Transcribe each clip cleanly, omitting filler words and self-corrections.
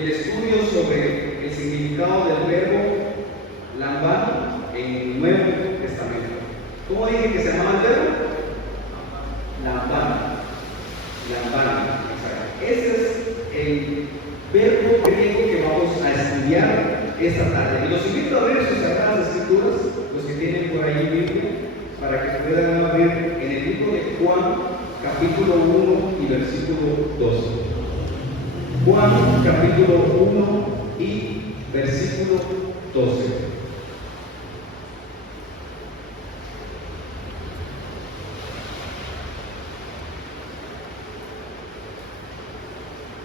el estudio sobre el significado del verbo lambano en el Nuevo Testamento. ¿Cómo dije que se llamaba el verbo? Lambano. Lambano. Ese es el verbo griego que vamos a estudiar esta tarde. Y los invito a ver sus sagradas escrituras, los que tienen por ahí Biblia, para que puedan abrir en el libro de Juan, capítulo 1 y versículo 12. Juan, capítulo 1 y versículo 12.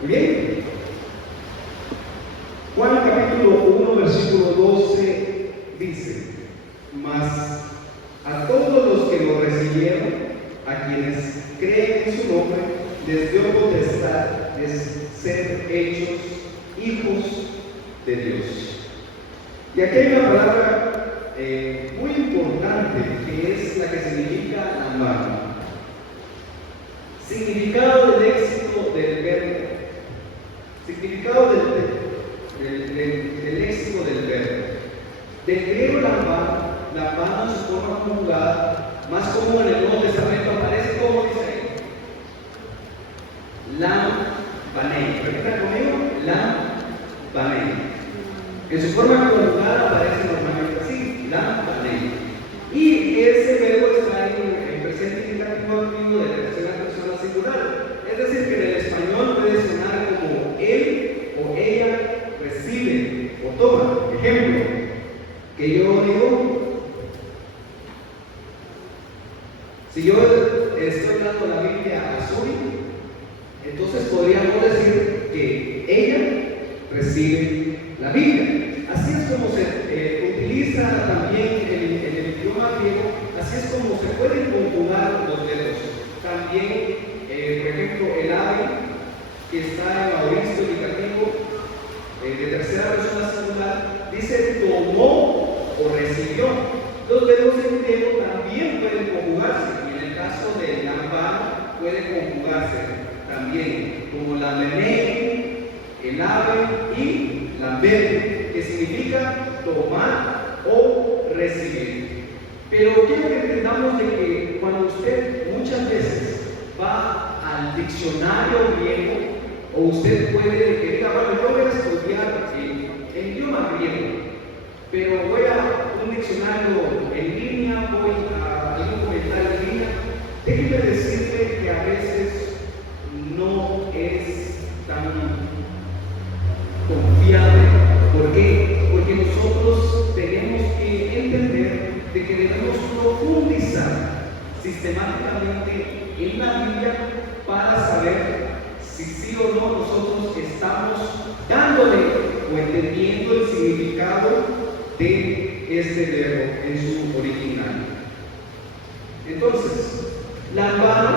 Muy bien. Juan capítulo 1, versículo 12 dice: mas a todos los que lo recibieron, a quienes creen en su nombre, les dio potestad de ser hechos hijos de Dios. Y aquí hay una palabra muy importante, que es la que significa lambano. Significado del léxico del verbo. Significado del léxico del verbo. Del griego lambano, lambano en su forma conjugada, más común en el Nuevo Testamento, aparece como dice lambanei. ¿Repita conmigo? Lambanei. En su forma conjugada aparece normalmente así, lambanei. Y ese verbo está en presente indicativo activo de la tercera persona singular. Es decir, que en el español puede sonar como él o ella recibe o toma. Ejemplo, que yo digo, si yo estoy dando la Biblia a Suri, entonces podríamos decir que ella recibe la Biblia. Así es como se utiliza también en el idioma griego, así es como se pueden conjugar los verbos. También, por ejemplo, el ave, que está en auristo indicativo de tercera persona singular, dice tomó o recibió. Los verbos en griego también pueden conjugarse, y en el caso de lambano puede conjugarse también como lambenei, el ave, y lamber, que significa tomar o recibir. Pero quiero que entendamos de que cuando usted muchas veces va al diccionario griego, o usted puede que diga, bueno, yo voy a estudiar el idioma griego, pero voy a un diccionario en línea, voy a algún comentario en línea. Déjeme decirle que a veces no es tan confiable. ¿Por qué? Porque nosotros tenemos que entender de que debemos profundizar sistemáticamente en la Biblia para saber si sí o no nosotros estamos dándole o entendiendo el significado de este verbo en su original. Entonces, lambano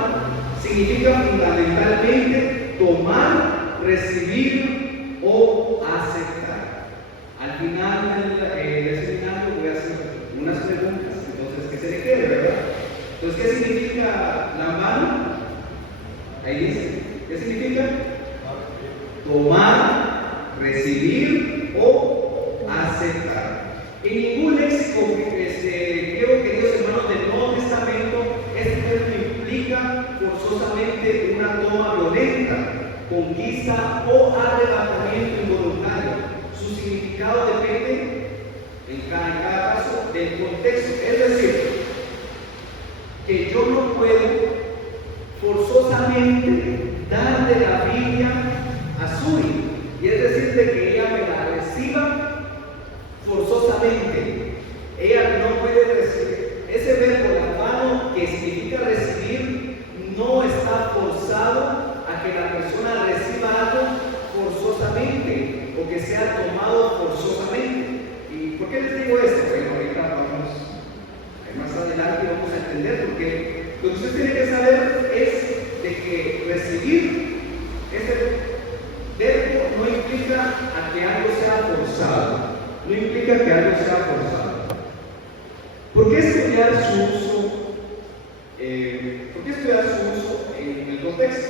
significa fundamentalmente tomar, recibir o aceptar. Al final del seminario voy a hacer unas preguntas, entonces que se le quede, ¿verdad? Entonces, ¿qué significa lambano? Ahí dice, ¿qué significa? Tomar, recibir o aceptar. En ningún léxico griego, queridos hermanos del Nuevo Testamento, este término implica forzosamente una toma violenta, conquista o arrebatamiento involuntario. Su significado depende, en cada caso, del contexto. Es decir, que yo no puedo forzosamente darle la Biblia a Suri, y es decir, de que ella me la reciba forzosamente. Ella no puede recibir. Ese verbo lambano, que significa recibir, no está forzado a que la persona reciba algo forzosamente o que sea tomado forzosamente. ¿Y por qué les digo esto? Bueno, ahorita vamos, más adelante vamos a entender, porque lo que usted tiene que saber es de que recibir ese verbo no implica a que algo sea forzado, no implica que algo sea forzado. ¿Por qué estudiar su uso? ¿Por qué estudiar su uso en el contexto?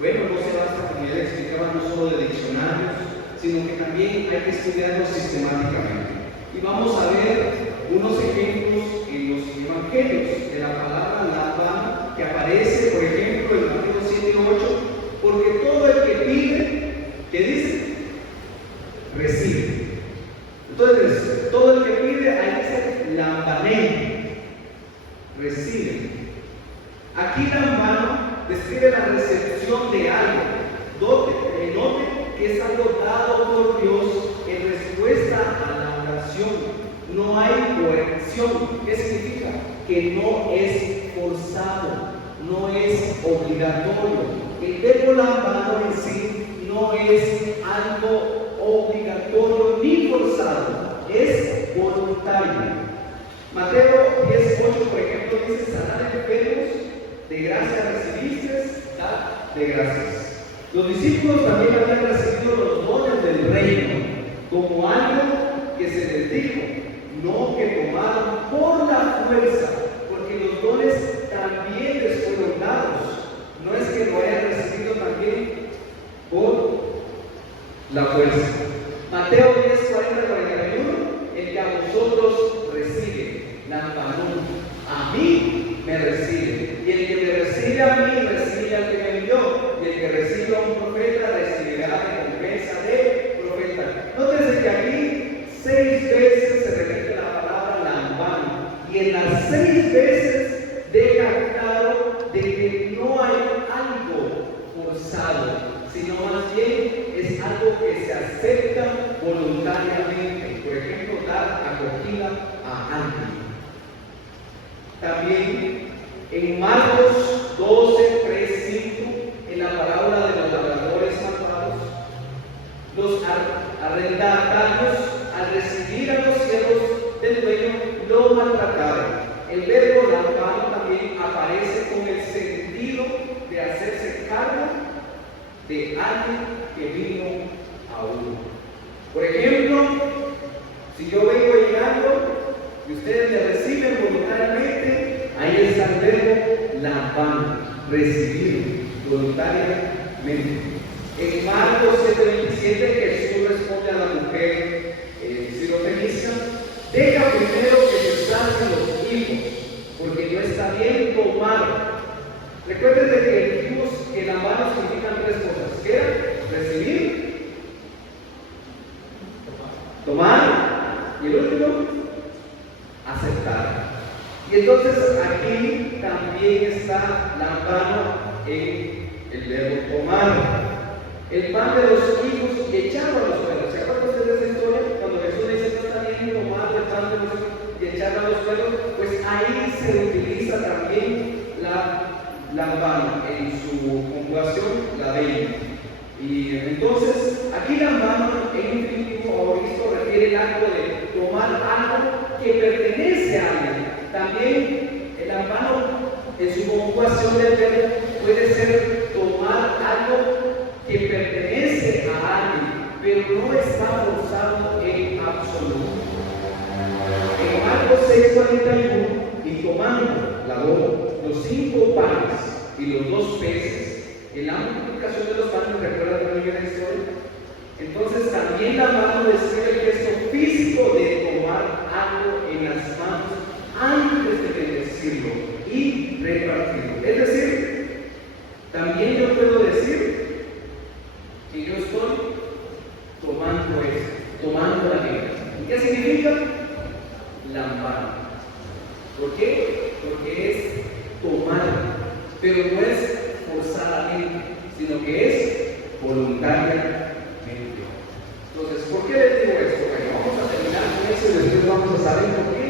Bueno, no se basta, como ya le explicaba, no solo de diccionarios, sino que también hay que estudiarlo sistemáticamente. Y vamos a ver unos ejemplos en los evangelios de la palabra lámpara que aparece, por ejemplo, en Mateo 7:8, porque todo el que pide, ¿qué dice? Recibe. Entonces, todo el que pide, ahí dice lambanén, recibe. Aquí lambano describe la recepción de algo. Note que es algo dado por Dios en respuesta a la oración. No hay coerción. ¿Qué significa? Que no es forzado, no es obligatorio. El verbo lambano en sí no es algo obligatorio ni forzado, es voluntario. Mateo 10:8, por ejemplo, dice: sanad enfermos, de gracia recibiste, dad de gracias. Los discípulos también habían recibido los dones del reino como algo que se les dijo, no que tomaron por la fuerza, porque los dones también les fueron dados. No es que lo hayan recibido también por la fuerza. Mateo 10:40-41, el que a vosotros recibe, lampanón, a mí me recibe, y el que me recibe a mí, recibe al que me envió, y el que recibe a un profeta, recibirá recompensa de profeta. Nótese que aquí 6 veces se repite la palabra lampano, y en las 6 veces deja claro de que no hay algo forzado, sino más bien es algo que se acepta voluntariamente. Por ejemplo, dar acogida a alguien. También en Marcos 12:3-5, en la parábola de los labradores malvados, los arrendatarios, al recibir a los siervos del dueño, lo maltrataron. El verbo lampano también aparece con el sentido de hacerse cargo de alguien que vino a uno. Por ejemplo, si yo vengo llegando y ustedes me reciben voluntariamente, ahí está el verbo lampano, recibir voluntariamente. En Marcos 7:27, Jesús responde a la mujer sirofenicia: deja primero que se salgan los hijos, porque no está bien tomar. Recuerden de que dijimos que lampano significan 3 cosas: ¿qué era? Recibir, tomar, y el último, aceptar. Y entonces aquí también está lampano en el verbo tomar. El pan de los hijos y echarlo a los perros. ¿Se acuerdan ustedes de esa historia? Cuando Jesús le dice: no está bien tomar el pan de los hijos y echarlo a los perros, pues ahí se utiliza también lampano en su conjugación, la venia. Y entonces aquí lampano en infinitivo favorizo refiere el acto de tomar algo que pertenece a alguien. También el lampano en su conjugación del verbo puede ser tomar algo que pertenece a alguien, pero no está forzado en absoluto. En Marcos 6:41, y tomando los 5 panes y los 2 peces, en la multiplicación de los panes, ¿recuerdan muy bien la historia? Entonces también la mano describe el gesto físico de tomar algo en las manos antes de bendecirlo y repartirlo. Es decir, también yo puedo decir que yo estoy tomando esto, tomando la vida. ¿Y qué significa? Lampano. ¿Por qué? Porque es tomar, pero no es forzadamente, sino que es voluntariamente. Entonces, ¿por qué les digo esto? Bueno, vamos a terminar con eso y después vamos a saber por qué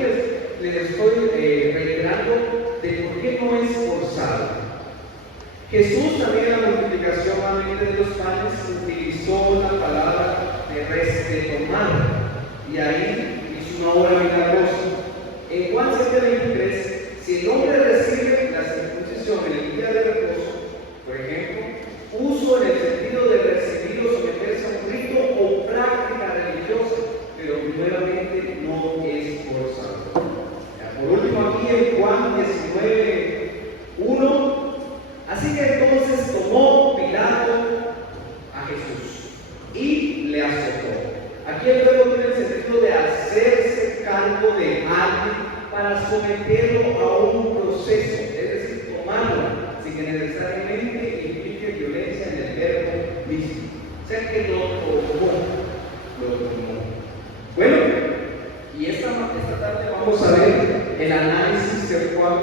les estoy reiterando de por qué no es forzado. Jesús también en la multiplicación de los panes utilizó la palabra de tomar, y ahí hizo una obra milagrosa. En Juan 7:23, si el hombre recibe la circuncisión en el día de reposo, por ejemplo, uso en el sentido de recibir o someterse a un rito o práctica religiosa, pero nuevamente no es forzado. Por último, aquí en Juan 19:1, así que entonces tomó Pilato a Jesús y le le azotó. Aquí el verbo tiene el sentido de hacerse cargo de alguien para someterlo a un proceso, es decir, tomarlo, sin que necesariamente implique violencia en el verbo mismo. O sea que lo tomó. Bueno, y esta tarde vamos a ver el análisis de Juan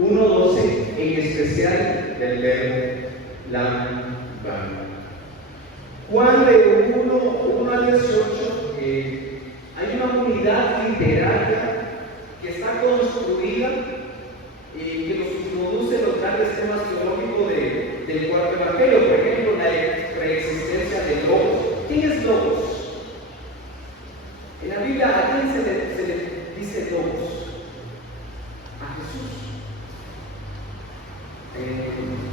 1:12, en especial del verbo lamban. Juan de 1 al 18, hay una unidad literaria que está construida y que nos introduce los grandes temas teológicos del cuarto evangelio. Por ejemplo, la preexistencia de Logos. ¿Quién es Logos? En la Biblia, ¿a quién se le dice Logos? A Jesús. En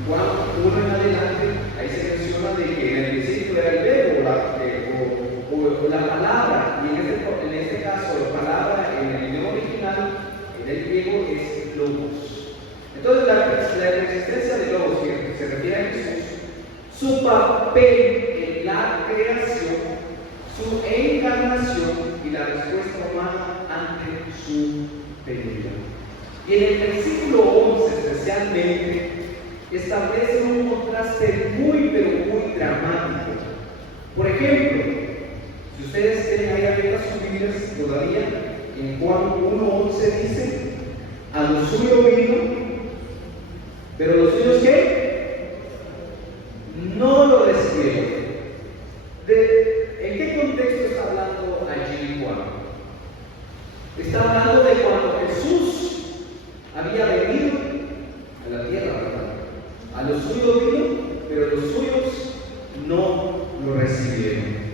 Juan 1 en adelante, ahí se menciona de que en el principio era el verbo o la palabra, y en este caso la palabra en el idioma original, en el griego, es Logos. Entonces la existencia de Logos, que se refiere a Jesús, su papel en la creación, su encarnación y la respuesta humana ante su venida. Y en el versículo 11 especialmente establece un contraste muy pero muy dramático. Por ejemplo, si ustedes tienen ahí abiertas sus Biblias todavía, en Juan 1:11 dice: a lo suyo vino, pero los suyos ¿qué? No lo recibieron. ¿En qué contexto está hablando allí Juan? Está hablando de cuando Jesús había venido a la tierra, ¿verdad? A los suyos vino, pero los suyos no lo recibieron.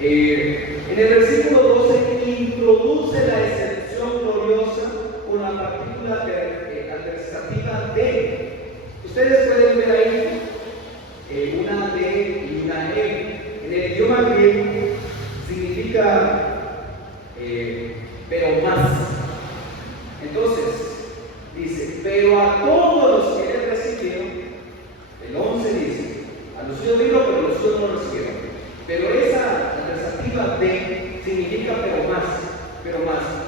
En el versículo 12 introduce la excepción gloriosa con la partícula adversativa de. Ustedes pueden ver ahí una D y una E. En el idioma griego significa pero más. Entonces, dice: pero a todos los que le recibieron, el 11 dice: a los suyos vino, pero los suyos no recibieron. Pero esa adversativa de significa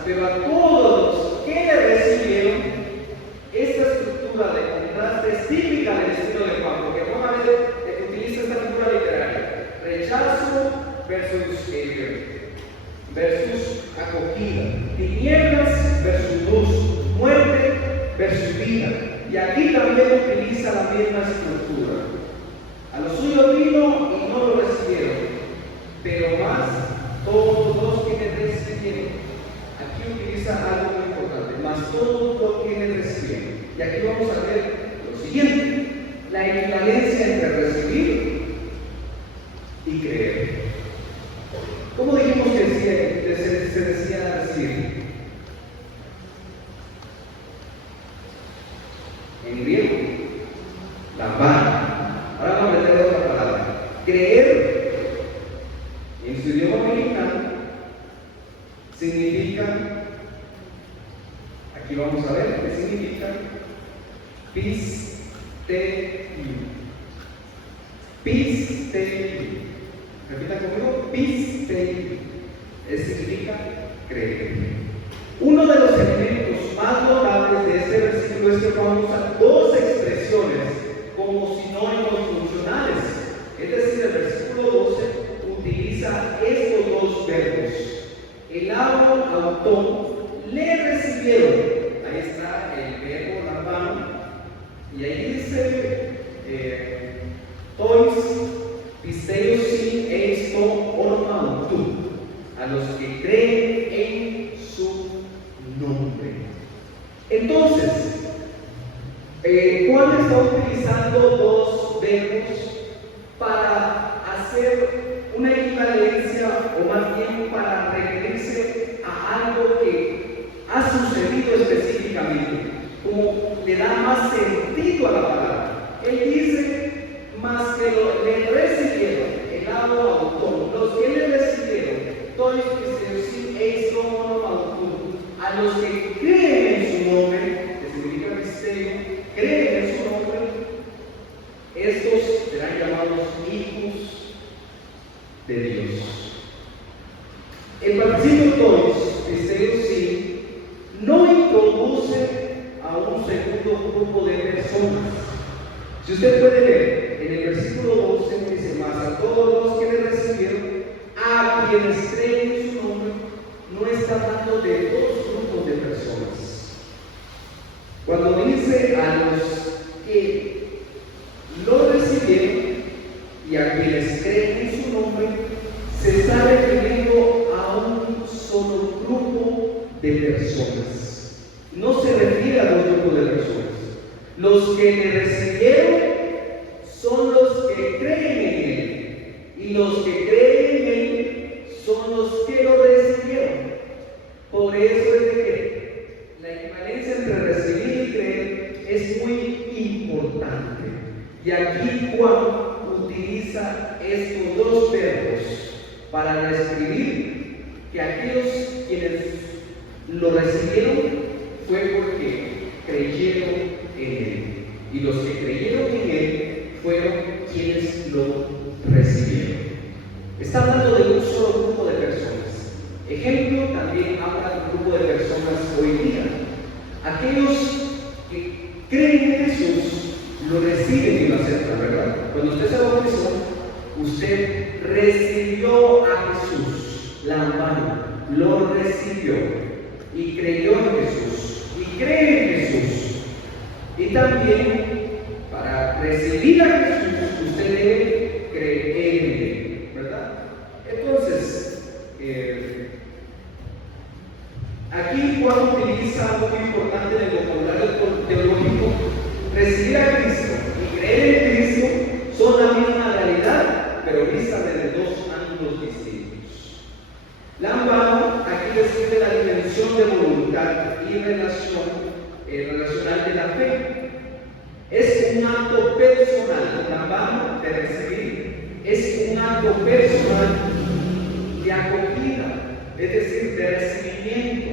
pero a todos los que le recibieron. Esta estructura de contraste es típica del estilo de Juan, porque Juan a veces utiliza esta figura literaria: rechazo versus acogida, tinieblas versus luz, muerte versus vida. Y aquí también utiliza la misma estructura. A los suyos vino y no lo recibieron, pero más todos los que le recibieron. Aquí utiliza algo muy importante: más todos los que le recibieron. Y aquí vamos a ver lo siguiente: la equivalencia entre recibir y creer. ¿Cómo dijimos que se decía recibir? En griego, lamban. Ahora vamos a meter otra palabra: creer. En su idioma original significa, aquí vamos a ver qué significa, pistei. Repita conmigo: pistei. Significa creer. Uno de los elementos más notables de este versículo es que Juan usa dos expresiones como sinónimos funcionales. Es decir, el versículo 12 utiliza estos dos verbos: el auton, le recibieron. Ahí está el verbo lamban, y ahí dice tois pisteios sin eisto ormautu, a los que creen en su nombre. Entonces, Juan está utilizando dos verbos para hacer una equivalencia, o más bien para referirse a algo que ha sucedido específicamente, como le da más sentido a la palabra. Él dice: más que le recibieron, el auton, los que le recibieron, todos a los que creen en su nombre, que significa misterio, creen en su nombre, estos serán llamados hijos de Dios. El participio tois, sí, no introduce a un segundo grupo de personas. Si usted puede ver, en el versículo 12 dice: más a todos los que le recibieron, a quienes creen en su nombre. No está hablando de dos grupos de personas. Cuando dice a los que lo recibieron y a quienes creen en su nombre, se está refiriendo a un solo grupo de personas. No se refiere a dos grupos de personas. Los que le recibieron son los que creen en Él, y los que creen en Él son los que lo recibieron. Por eso es de que la equivalencia entre recibir y creer es muy importante. Y aquí Juan utiliza estos dos verbos para describir que aquellos quienes lo recibieron fue porque creyeron en Él, y los que creyeron en Él fueron quienes lo recibieron. Está hablando de un solo grupo de personas. Ejemplo, también habla de un grupo de personas hoy día. Aquellos que creen en Jesús, lo reciben y lo aceptan, ¿verdad? Cuando usted se bautizó, usted recibió a Jesús, la mano, lo recibió y creyó en Jesús y cree en Jesús. Y también, para recibir a Jesús, usted debe creer en Él, ¿verdad? Entonces, aquí Juan utiliza algo muy importante en el vocabulario teológico. Recibir a Cristo y creer en Cristo son la misma realidad, pero vistas desde dos ángulos distintos. Lambano aquí describe la dimensión de voluntad y relacional de la fe. Es un acto personal, Lambano, de recibir. Es un acto personal de acogida, es decir, de recibimiento.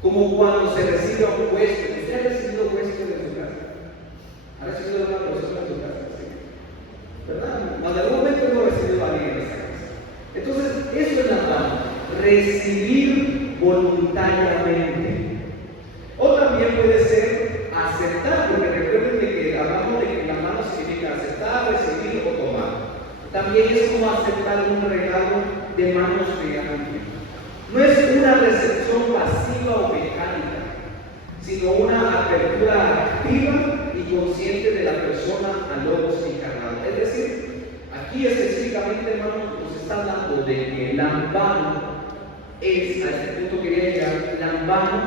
Como cuando se recibe a un huésped. ¿Usted ha recibido huéspedes de su casa? ¿Ha recibido a una persona en su casa? Sí. ¿Verdad? En algún momento no ha recibido a alguien en esa casa. Entonces, eso es la mano. Recibir voluntariamente. O también puede ser aceptar, porque recuerden que hablamos de que la mano significa aceptar, recibir o tomar. También es como aceptar un regalo de manos de alguien. No es una recepción pasiva o mecánica, sino una apertura activa y consciente de la persona al logos encarnado. Es decir, aquí específicamente, hermanos, nos está hablando de que lambano es, a este punto quería llegar, lambano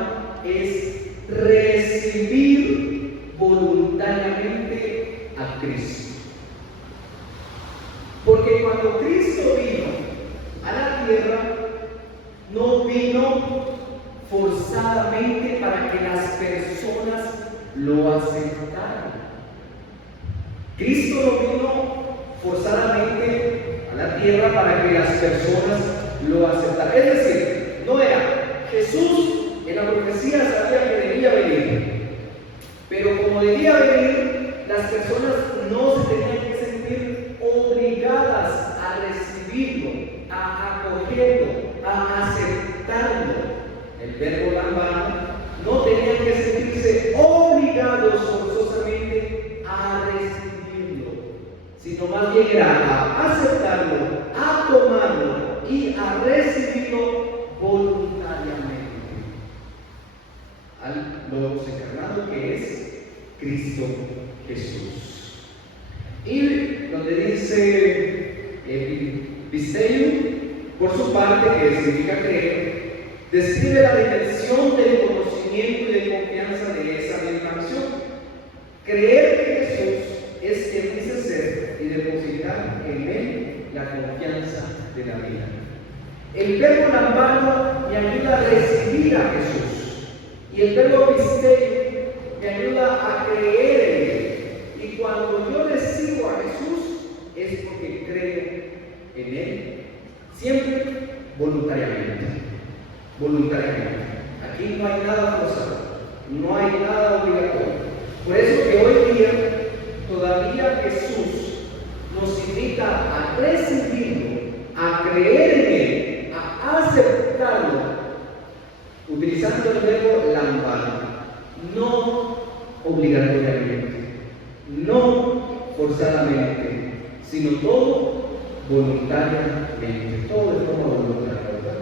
es recibir voluntariamente a Cristo. Porque cuando Cristo vino a la tierra, no vino forzadamente para que las personas lo aceptaran. Cristo no vino forzadamente a la tierra para que las personas lo aceptaran. Es decir, no era Jesús, en la profecía sabía que debía venir, pero como debía venir, las personas no se tenían que sentir obligadas a recibirlo, a acogerlo, a aceptarlo. El verbo lambano no tenían que sentirse obligados forzosamente a recibirlo, sino más bien era a aceptarlo, a tomarlo y a recibirlo voluntariamente al Logos encarnado, que es Cristo Jesús. Y donde dice Pisteu, por su parte, que significa creer, describe la dimensión del conocimiento y de confianza de esa misma acción. Creer que Jesús es quien dice ser y depositar en Él la confianza de la vida. El verbo lambano me ayuda a recibir a Jesús, y el verbo pisteu me ayuda a creer en Él. Y cuando yo recibo a Jesús es porque creo en Él, siempre voluntariamente. Voluntariamente. Aquí no hay nada forzado, no hay nada obligatorio. Por eso que hoy día todavía Jesús nos invita a recibirlo, a creer en Él, a aceptarlo, utilizando el verbo lambano, no obligatoriamente, no forzadamente, sino todo voluntariamente, todo de forma voluntaria, ¿verdad?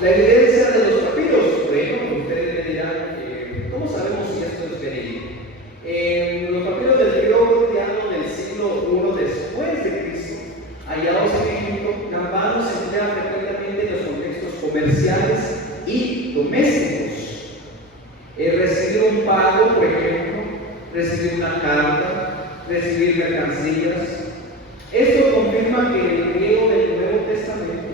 La evidencia de los papiros, bueno, ustedes me dirán, ¿cómo sabemos si esto es verídico? Los papiros del periodo cristiano del siglo I después de Cristo, hallados en Egipto, lambano se emplea frecuentemente en los contextos comerciales y domésticos. Recibir un pago, por ejemplo, recibir una carta, recibir mercancías. Esto confirma que en el griego del Nuevo Testamento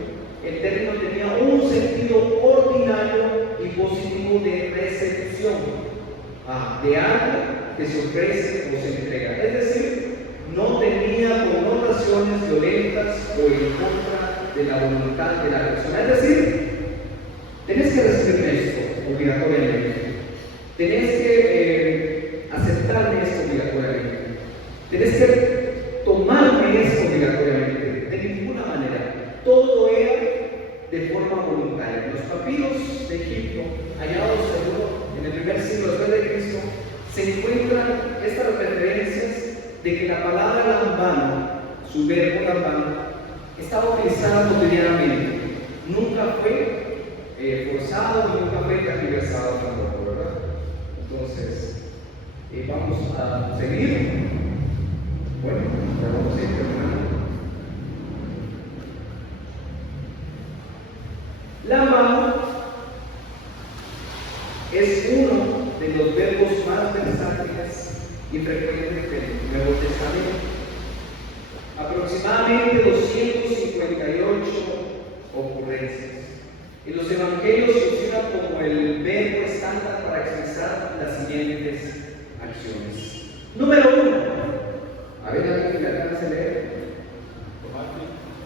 el término tenía un sentido ordinario y positivo de recepción, de algo que se ofrece o se entrega. Es decir, no tenía connotaciones violentas o en contra de la voluntad de la persona. Es decir, tenés que recibirme esto obligatoriamente, tenés que aceptarme esto obligatoriamente, tenés que tomarme esto obligatoriamente. De ninguna manera. Todo era de forma voluntaria. Los papiros de Egipto, hallados seguro en el primer siglo después de Cristo, se encuentran estas referencias de que la palabra lambano, su verbo lambano, estaba utilizada cotidianamente. Nunca fue forzado y nunca fue tergiversado tampoco, ¿verdad? Entonces, vamos a seguir. Bueno, ya vamos a ir terminando. Lambano es uno de los verbos más versátiles y frecuentes del Nuevo Testamento. Aproximadamente 258 ocurrencias. En los evangelios se usa como el verbo estándar para expresar las siguientes acciones. Número 1. A ver, alguien que me alcance a leer.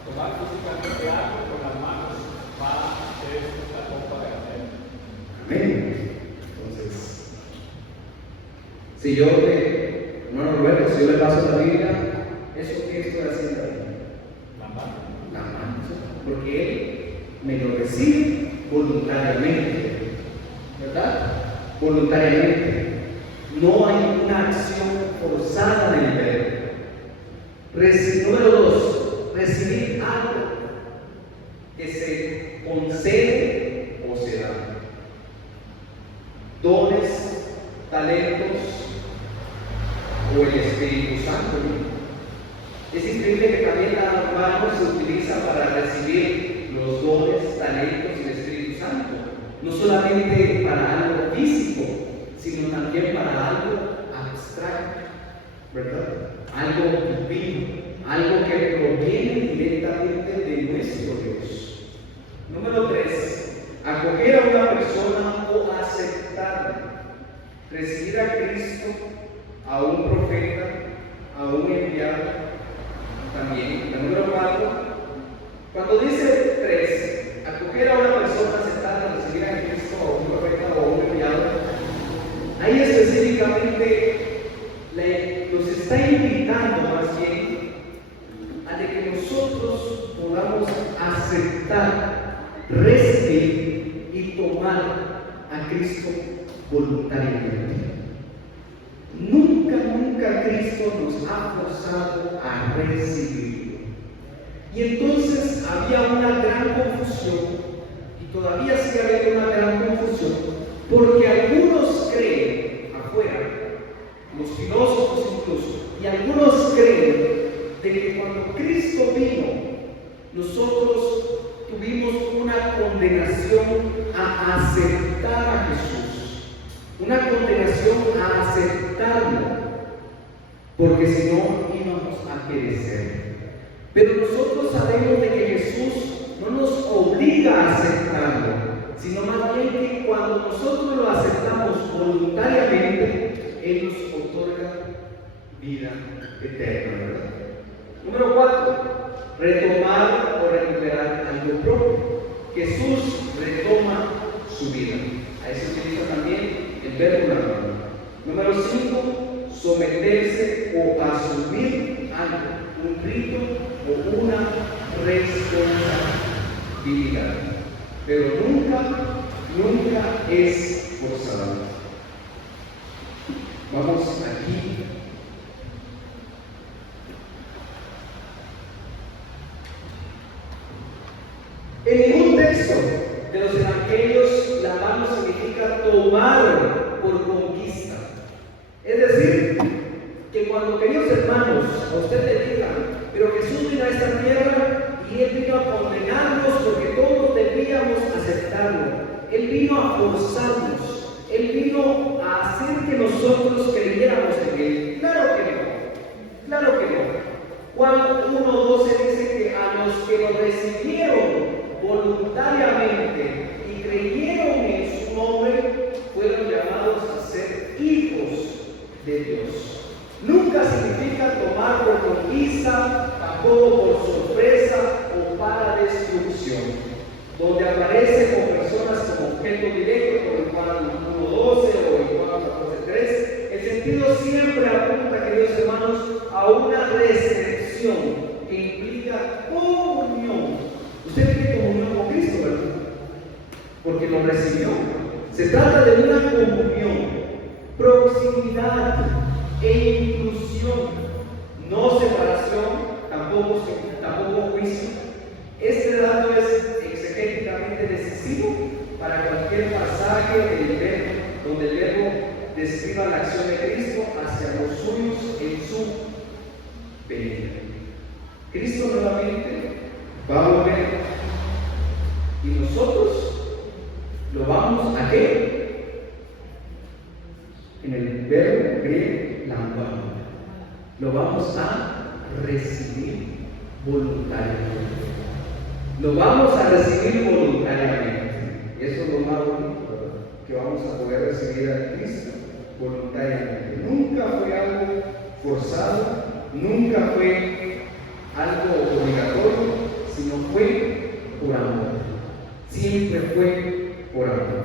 Tomar físicamente algo con las manos va a hacer esta copa de acero. Amén. Entonces, si yo hermano Roberto, si yo le paso la Biblia, ¿eso qué estoy haciendo ahí? La mano. La mano. Porque Él me lo recibe voluntariamente, ¿verdad? Voluntariamente. No hay una acción forzada del verbo. Número 2, recibir algo que se concede o se da. Dones, talentos o el Espíritu Santo. Es increíble que también la mano se utiliza para recibir los dones, talentos y el Espíritu Santo. No solamente para algo físico, sino también para algo abstracto, ¿verdad? Algo divino, algo que proviene directamente de nuestro Dios. Número 3, acoger a una persona o aceptarla. Recibir a Cristo, a un profeta, a un enviado, también. La número 4, cuando dice 3, acoger a una persona, aceptarla, recibir a Cristo, a un profeta o a un enviado, ahí específicamente nos está invitando más bien a de que nosotros podamos aceptar, recibir y tomar a Cristo voluntariamente. Nunca Cristo nos ha forzado a recibirlo. Y entonces había una gran confusión, y todavía sigue habiendo una gran confusión, porque algunos creen afuera, los filósofos incluso, y algunos creen de que cuando Cristo vino, nosotros tuvimos una condenación a aceptar a Jesús, una condenación a aceptarlo, porque si no íbamos a perecer. Pero nosotros sabemos de que Jesús no nos obliga a aceptarlo, sino más bien que cuando nosotros lo aceptamos voluntariamente, Él nos otorga vida eterna, ¿verdad? Número 4, retomar o recuperar algo propio. Jesús retoma su vida. Ahí se utiliza también el verbo llamar. Número 5, someterse o asumir algo, un rito o una responsabilidad, pero nunca es forzado. Vamos aquí. En ningún texto de los evangelios la mano significa tomar por conquista. Es decir, que cuando, queridos hermanos, a usted le digan, pero Jesús vino a esta tierra y Él vino a condenarnos porque todos debíamos aceptarlo. Él vino a forzarnos. Él vino a hacer que nosotros creyéramos en Él. Claro que no. Claro que no. Juan 1:12 dice que a los que lo recibieron voluntariamente y creyeron en su nombre, fueron llamados a ser hijos de Dios. Nunca significa tomar por conquista, tampoco por sorpresa o para destrucción, donde aparece con personas como objeto directo, como en Juan 1:12 o en Juan 14:3. El sentido siempre apunta, queridos hermanos, a una recepción que implica comunión. Usted tiene comunión con Cristo, ¿verdad? Porque lo recibió. Se trata de una comunión, proximidad e inclusión, no separación, tampoco juicio. Este dato es exegéticamente decisivo para cualquier pasaje donde el verbo describa la acción de Cristo hacia los suyos en su venida. Cristo nuevamente va a volver y nosotros lo vamos a ¿qué? En el verbo griego lambano, lo vamos a recibir voluntariamente. Lo vamos a recibir voluntariamente. Eso es lo más bonito, ¿verdad? Que vamos a poder recibir a Cristo voluntariamente. Nunca fue algo forzado, nunca fue algo obligatorio, sino fue por amor. Siempre fue por amor.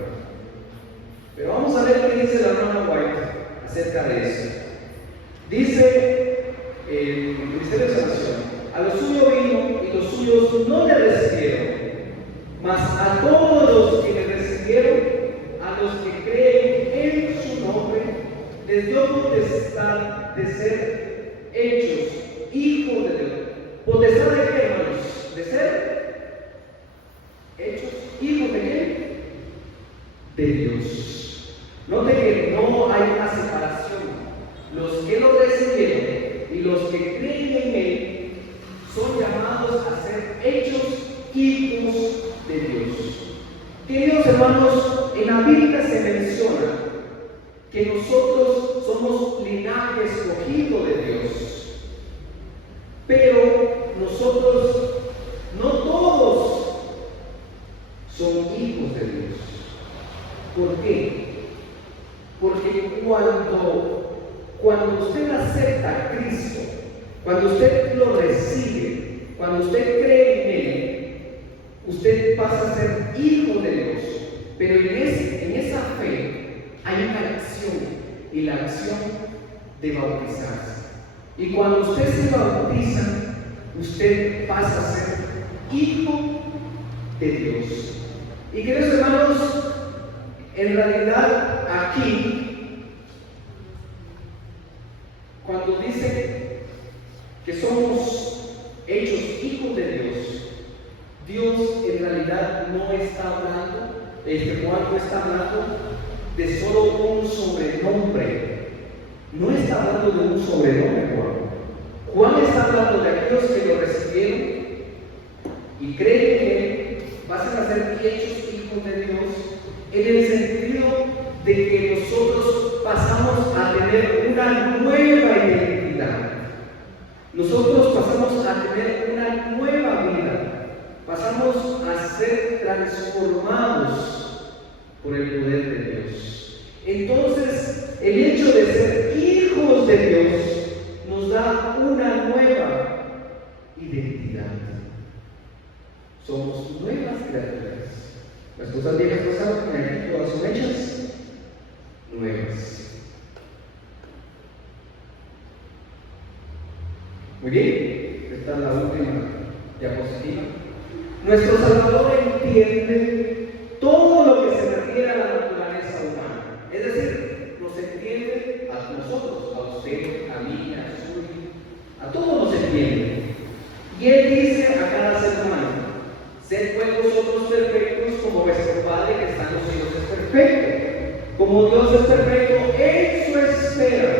Pero vamos a ver qué dice la hermana White acerca de eso. Dice el Ministerio de Salvación: a los suyos vino y los suyos no le recibieron, mas a todos los que le recibieron, a los que creen en su nombre, les dio potestad de ser hechos hijos de Dios. ¿Potestad de qué, hermanos? De ser hechos hijos de qué? De Dios. Note que no hay una separación. Los que lo recibieron y los que creen en Él son llamados a ser hechos hijos de Dios. Queridos hermanos, en la Biblia se menciona que nosotros somos linaje escogido de Dios, pero nosotros, no todos, son hijos de Dios. ¿Por qué? Porque cuando usted acepta a Cristo, cuando usted lo recibe, cuando usted cree en Él, usted pasa a ser hijo de Dios. Pero en esa fe hay una acción, y la acción de bautizarse. Y cuando usted se bautiza, usted pasa a ser hijo de Dios. Y queridos hermanos, en realidad aquí, cuando dice que somos hechos hijos de Dios, Dios en realidad no está hablando, Juan no está hablando de solo un sobrenombre. No está hablando de un sobrenombre, Juan. Juan está hablando de aquellos que lo recibieron y creen que pasan a ser hechos hijos de Dios, en el sentido de que nosotros pasamos a tener una nueva identidad. Nosotros pasamos a tener una nueva vida. Pasamos a ser transformados por el poder de Dios. Entonces, el hecho de ser hijos de Dios nos da una nueva identidad. Somos nuevas criaturas. Las cosas viejas pasaron, y aquí todas son hechas nuevas. Muy bien, esta es la última diapositiva. Nuestro Salvador entiende todo lo que se refiere a la naturaleza humana. Es decir, nos entiende a nosotros, a usted, a mí, a Jesús, a todos nos entiende. Y Él dice a cada ser humano: sed pues vosotros perfectos como vuestro Padre que está en los cielos es perfecto. Como Dios es perfecto, eso espera.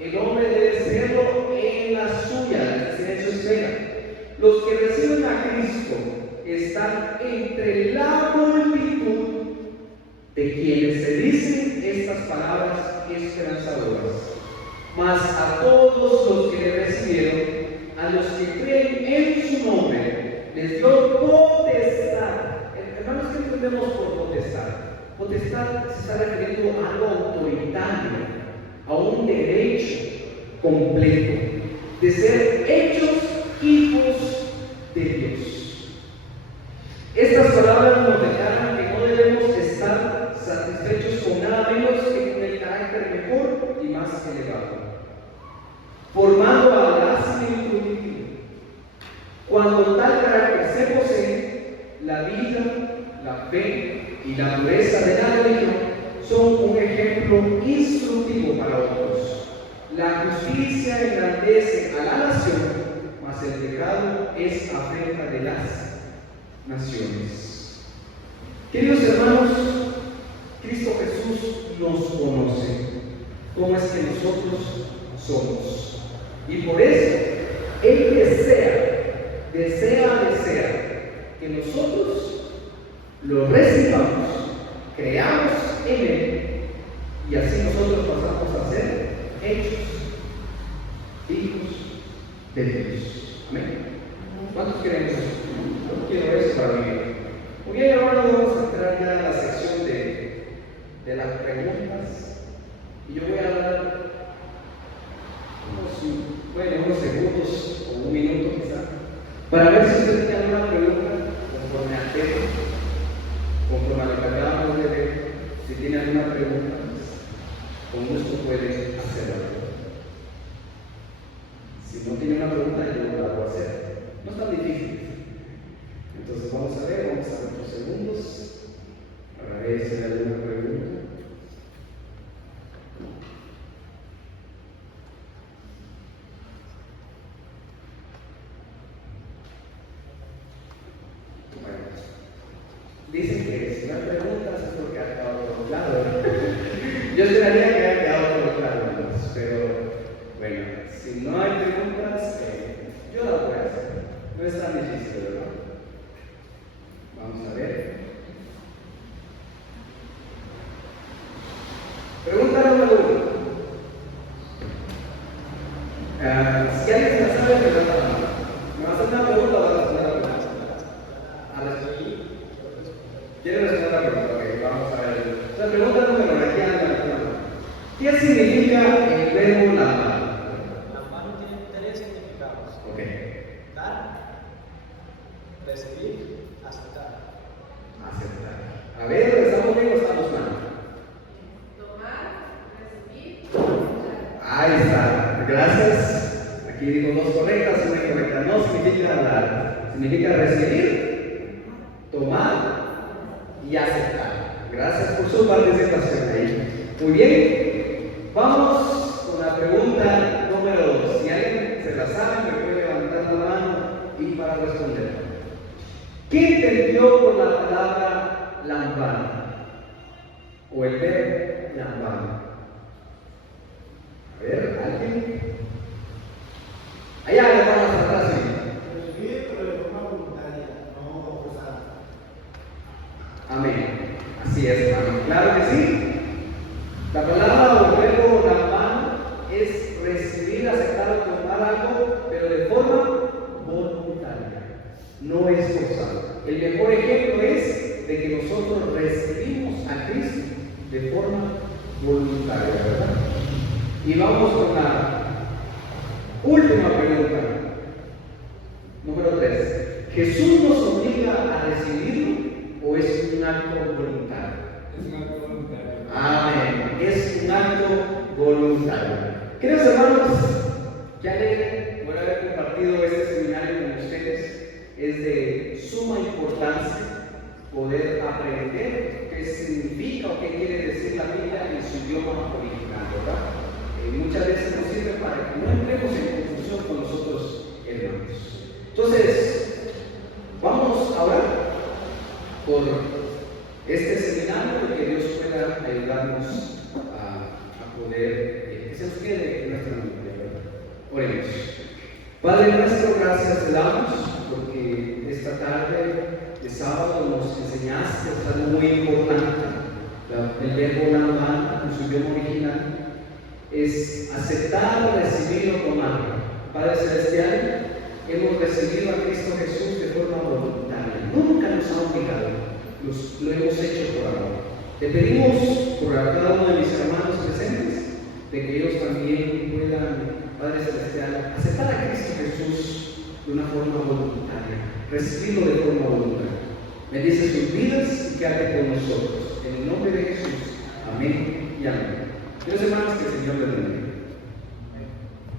El hombre debe serlo en la suya, es decir, en su esfera. Los que reciben a Cristo están entre la multitud de quienes se dicen estas palabras esperanzadoras. Mas a todos los que le recibieron, a los que creen en su nombre, les dio potestad. Hermanos, ¿qué entendemos por potestad? Potestad se está refiriendo a algo autoritario, a un derecho completo de ser hechos hijos de Dios. Estas palabras nos declaran que no debemos estar satisfechos con nada menos que con el carácter mejor y más elevado, formando a la similitud. Cuando tal carácter se posee, la vida, la fe y la pureza de la religión son un ejemplo instructivo para otros. La justicia engrandece a la nación, mas el pecado es afrenta de las naciones. Queridos hermanos, Cristo Jesús nos conoce, cómo es que nosotros somos. Y por eso, Él desea que nosotros lo recibamos, creamos en Él, y así nosotros pasamos a ser hechos hijos de Dios. Amén. ¿Cuántos queremos eso? Yo quiero eso para mí. Muy bien, ahora vamos a entrar ya a la sección de las preguntas, y yo voy a dar unos segundos o un minuto quizá, para ver si usted tiene alguna pregunta conforme al tema, conforme a lo que acabamos de ver. Si tiene alguna pregunta, con gusto puede hacerla. Si no tiene una pregunta, yo la voy a hacer. No es tan difícil. Entonces vamos a ver, vamos a dar unos segundos para ver si hay alguna pregunta. Dicen que si no hay preguntas es porque ha quedado todo claro. Yo esperaría que haya quedado todo claro, hermanos, pero bueno, si no hay preguntas, yo las voy a hacer. No es tan difícil, ¿verdad? Vamos a ver. Pregunta número 1. Si alguien se la sabe, me levanta la mano. ¿Me va a hacer una pregunta o va a responder la pregunta? A la chiquilla. ¿Quiere responder la pregunta? Ok, vamos a ver. La pregunta número 1, aquí anda la pregunta. ¿Qué significa el verbo lamar? Lamar tiene 3 significados. Ok. Dar, recibir, aceptar. Aceptar. A ver, ¿estamos bien o estamos mal? Tomar, recibir, aceptar. Ahí está. Gracias. Aquí digo dos correctas, una incorrecta. No significa dar. Significa recibir, tomar y aceptar. Gracias por su participación ahí. Muy bien. Vamos con la pregunta número 2. Si alguien se la sabe, me puede levantar la mano y para responder. ¿Qué entendió por la palabra lámpara? O el verbo lámpara. A ver, ¿alguien? Allá le vamos a atrás. Recibir, pero de forma voluntaria, no forzada. Amén. Así es, hermano. Claro que sí. La palabra o verbo lámpara es recibir, aceptar o tomar algo, pero de forma voluntaria. No es forzado. El mejor ejemplo es de que nosotros recibimos a Cristo de forma voluntaria, ¿verdad? Y vamos con la última pregunta. Número 3. ¿Jesús nos obliga a recibirlo o es un acto voluntario? Es un acto voluntario. Amén. Es un acto voluntario. Queridos hermanos, qué alegre poder haber compartido este seminario con ustedes. es de suma importancia poder aprender qué significa o qué quiere decir la Biblia en su idioma original, ¿verdad? Muchas veces nos sirve para que no entremos en confusión con los otros hermanos. Entonces, vamos a orar por este seminario y que Dios pueda ayudarnos a poder que se nos quede en nuestra mente, ¿verdad? Oremos. Padre nuestro, gracias te damos porque esta tarde de sábado nos enseñaste algo muy importante. El verbo lamar en su idioma original es aceptar o recibir o tomar. Padre Celestial, hemos recibido a Cristo Jesús de forma voluntaria. Nunca nos ha obligado, lo hemos hecho por amor. Te pedimos por cada uno de mis hermanos presentes de que ellos también puedan, Padre Celestial, aceptar a Cristo Jesús de una forma voluntaria, recibirlo de forma voluntaria. Bendice sus vidas y quédate con nosotros. En el nombre de Jesús. Amén y amén. Dios, hermanos, que el Señor les bendiga.